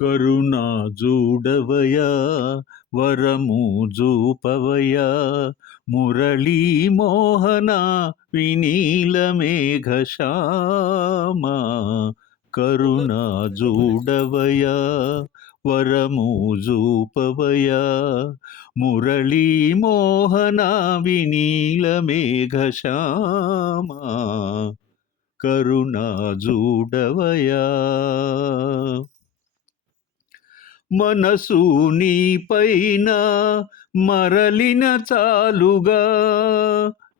కరుణా జూడవయా వరము జూపవయా మురళీ మోహన వినీల మేఘశ్యామ కరుణా జూడవయా వరము జూపవయా మురళీ మోహన వినీల మేఘశ్యామ కరుణా జూడవయా మనసు నీపైన మరలిన చాలుగా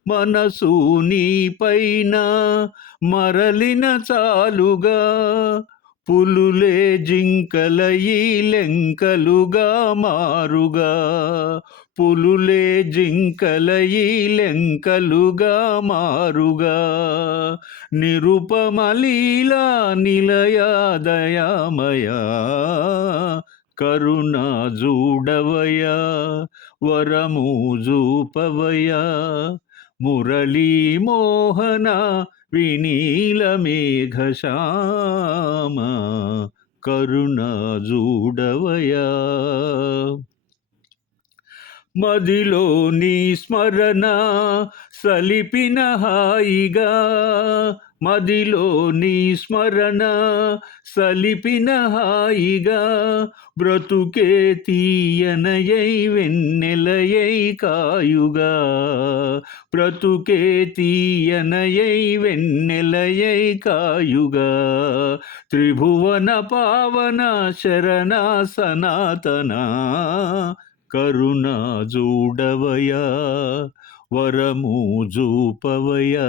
మనసు నీపైన మరలిన చాలుగా పులులే జింకలయి లెంకలుగా మారుగా పులులే జింకలయి లెంకలుగా మారుగా నిరుపమలీలా నిలయా దయామయా కరుణా జూడవయా వరము జూపవయా మురళీ మోహన వినీల మేఘశ్యామ కరుణా జూడవయా మదిలో నీ స్మరణ సలిపిన హాయిగా మదిలో నీ స్మరణ సలిపిన హాయిగా బ్రతుకే తీయనయై వెన్నెలయై కాయుగా బ్రతుకే తీయనయై వెన్నెలయై కాయుగా త్రిభువన పావన శరణ సనాతన కరుణా జూడవయా వరము జూపవయా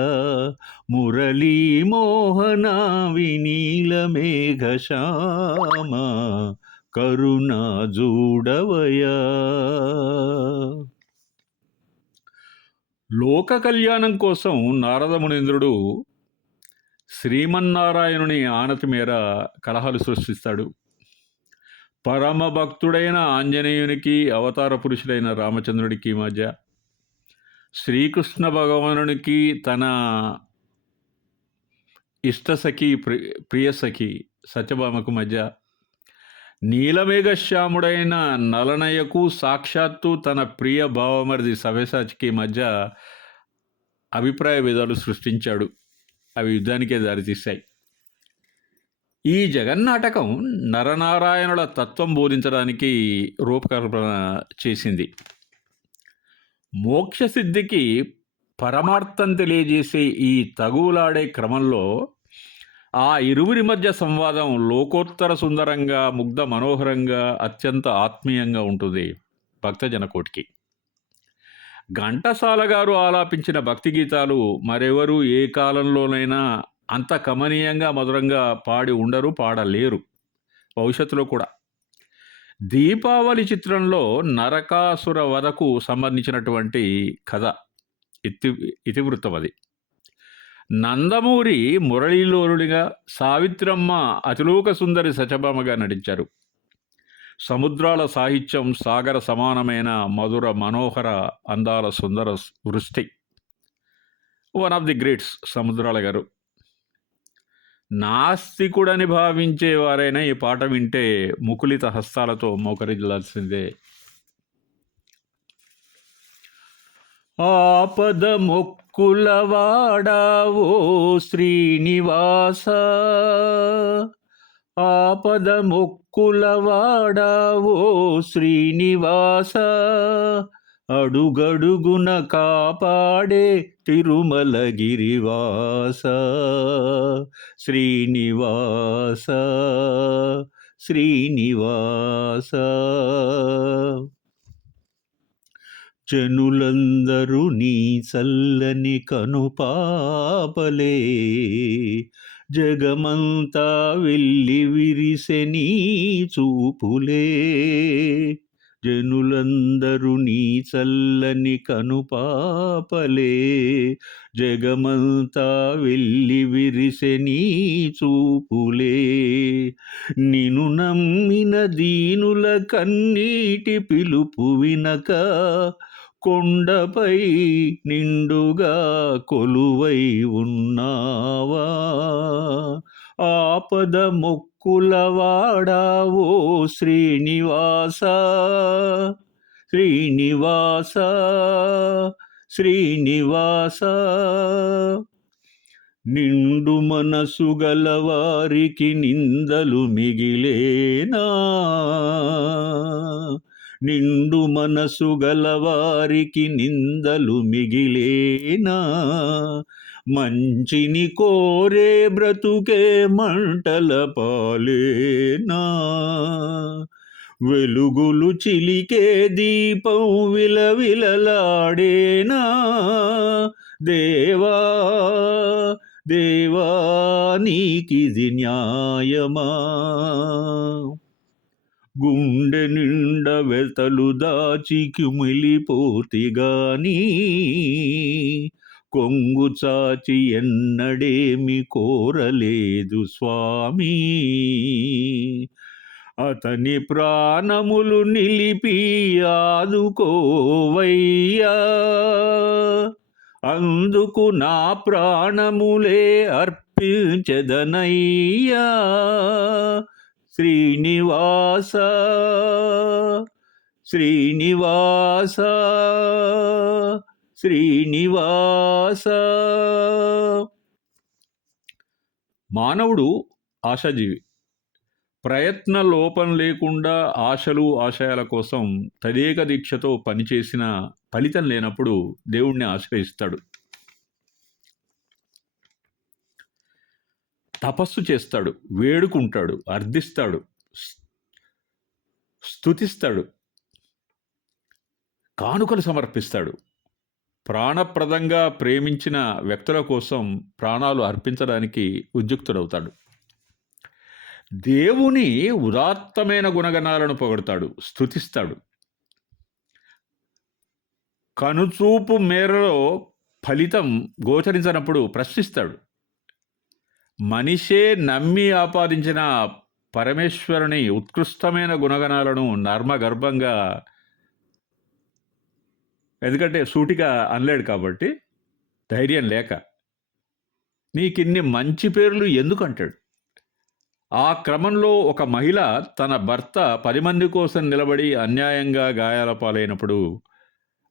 మురళీ మోహన వినీల మేఘశ్యామ కరుణా జూడవయా. లోక కళ్యాణం కోసం నారద మునీంద్రుడు శ్రీమన్నారాయణుని ఆనతి మేర కలహాలు సృష్టిస్తాడు. పరమ భక్తుడైన ఆంజనేయునికి అవతార పురుషుడైన రామచంద్రుడికి మధ్య, శ్రీకృష్ణ భగవానునికి తన ఇష్టసఖి ప్రియసఖి సత్యభామకు మధ్య, నీలమేఘశ్యాముడైన నలనయ్యకు సాక్షాత్తు తన ప్రియ భావమరిది సవ్యసాచికి మధ్య అభిప్రాయ భేదాలు సృష్టించాడు. అవి యుద్ధానికే దారితీశాయి. ఈ జగన్నాటకం నరనారాయణుల తత్వం బోధించడానికి రూపకల్పన చేసింది. మోక్షసిద్ధికి పరమార్థం తెలియజేసే ఈ తగువులాడే క్రమంలో ఆ ఇరువురి మధ్య సంవాదం లోకోత్తర సుందరంగా, ముగ్ధ మనోహరంగా, అత్యంత ఆత్మీయంగా ఉంటుంది భక్తజనకోటికి. ఘంటసాల గారు ఆలాపించిన భక్తి గీతాలు మరెవరు ఏ కాలంలోనైనా అంత కమనీయంగా మధురంగా పాడి ఉండరు, పాడలేరు, భవిష్యత్తులో కూడా. దీపావళి చిత్రంలో నరకాసుర వధకు సంబంధించినటువంటి కథ ఇతివృత్తం అది. నందమూరి మురళీలోలుడిగా, సావిత్రమ్మ అతిలోక సుందరి సత్యభామగా నటించారు. సముద్రాల సాహిత్యం సాగర సమానమైన మధుర మనోహర అందాల సుందర వృష్టి. వన్ ఆఫ్ ది గ్రేట్స్ సముద్రాల గారు. నాస్తికుడని భావించేవారైనా ఈ పాట వింటే ముకులిత హస్తాలతో మోకరిల్లాల్సిందే. ఆపద మొక్కులవాడావో శ్రీనివాస, ఆపద మొక్కులవాడావో శ్రీనివాస, అడుగడుగున కాపాడే తిరుమలగిరివాస శ్రీనివాస శ్రీనివాస. జనులందరూ నీ చల్లని కనుపాపలే, జగమంతా వెళ్ళి విరిసె నీ చూపులే. జనులందరూ నీ చల్లని కనుపాపలే, జగమంతా వెళ్ళి విరిసె నీ చూపులే. నిన్ను నమ్మిన దీనుల కన్నీటి పిలుపు వినక, కొండపై నిండుగా కొలువై ఉన్నావా. ఆపద మొక్కులవాడా ఓ శ్రీనివాస శ్రీనివాస శ్రీనివాస. నిండు మనసు గలవారికి నిందలు మిగిలేనా, నిండు మనసు గలవారికి నిందలు మిగిలేనా, మంచిని కోరే బ్రతుకే మంటల పాలేనా, వెలుగులు చిలికే దీపం విలవిలలాడేనా, దేవా దేవా నీకిది న్యాయమా. గుండె నిండ వెతలు దాచి కుమిలిపోతిగాని, కొంగు చాచి ఎన్నడేమి కోరలేదు స్వామి, అతని ప్రాణములు నిలిపి ఆదుకోవయ్యా, అందుకు నా ప్రాణములే అర్పించెదనయ్యా. శ్రీనివాస శ్రీనివాస శ్రీనివాస. మానవుడు ఆశాజీవి. ప్రయత్న లోపం లేకుండా ఆశలు ఆశయాల కోసం తదేక దీక్షతో పనిచేసిన ఫలితం లేనప్పుడు దేవుణ్ణి ఆశ్రయిస్తాడు. తపస్సు చేస్తాడు, వేడుకుంటాడు, అర్థిస్తాడు, స్తుతిస్తాడు, కానుకలు సమర్పిస్తాడు. ప్రాణప్రదంగా ప్రేమించిన వ్యక్తుల కోసం ప్రాణాలు అర్పించడానికి ఉద్యుక్తుడవుతాడు. దేవుని ఉదాత్తమైన గుణగణాలను పొగడతాడు, స్తుతిస్తాడు. కనుచూపు మేరలో ఫలితం గోచరించినప్పుడు ప్రశ్నిస్తాడు. మనిషే నమ్మి ఆపాదించిన పరమేశ్వరుని ఉత్కృష్టమైన గుణగణాలను నర్మగర్భంగా, ఎందుకంటే సూటిగా అనలేడు కాబట్టి ధైర్యం లేక, నీకిన్ని మంచి పేర్లు ఎందుకు అంటాడు. ఆ క్రమంలో ఒక మహిళ తన భర్త 10 మంది కోసం నిలబడి అన్యాయంగా గాయాల పాలైనప్పుడు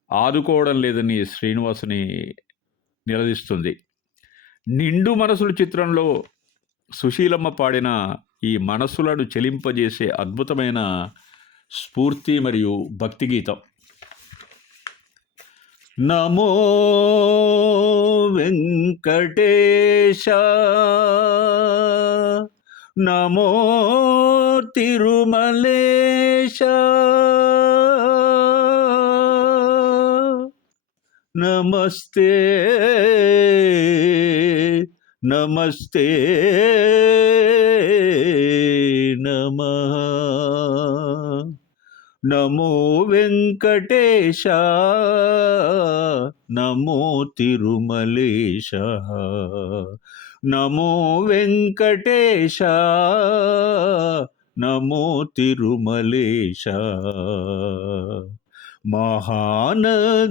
ఆదుకోవడం లేదని శ్రీనివాసుని నిలదీస్తుంది. నిండు మనసులు చిత్రంలో సుశీలమ్మ పాడిన ఈ మనసులను చెలింపజేసే అద్భుతమైన స్ఫూర్తి మరియు భక్తి గీతం. నమో వెంకటేశ, నమో తిరుమలేశ, నమస్తే నమస్తే నమః. నమో వెంకటేశ, నమో తిరుమలేశ, నమో వెంకటేశ, నమో తిరుమలేశ. మహానదమాయే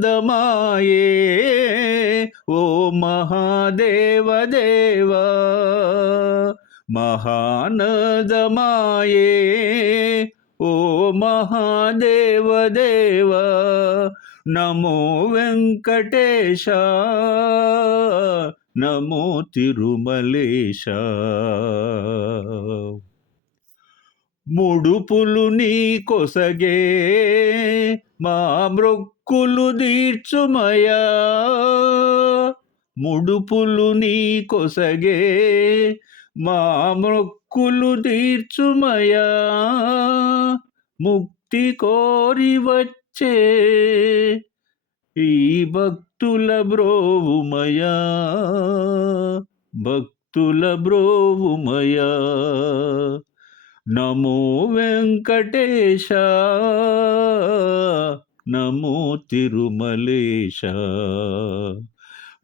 ఓ మహాదేవదేవా, మహానదమాయే ఓ మహాదేవదేవా. నమో వెంకటేశ, నమో తిరుమలేశ. ముడుపులు నీ కొసగే మా మ్రొక్కులు దీర్చుమయా, ముడుపులు నీ కొసగే మా మ్రొక్కులు తీర్చుమయా, ముక్తి కోరి వచ్చే ఈ భక్తుల బ్రోవుమయా, భక్తుల బ్రోవుమయా. నమో వెంకటేశ, నమో తిరుమలేశ,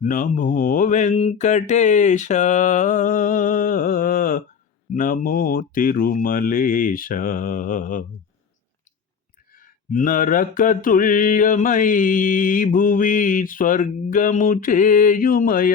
నమో వెంకటేశ, నమో తిరుమలేశ. నరకతుల్యమై భువి స్వర్గము చేయుమయ.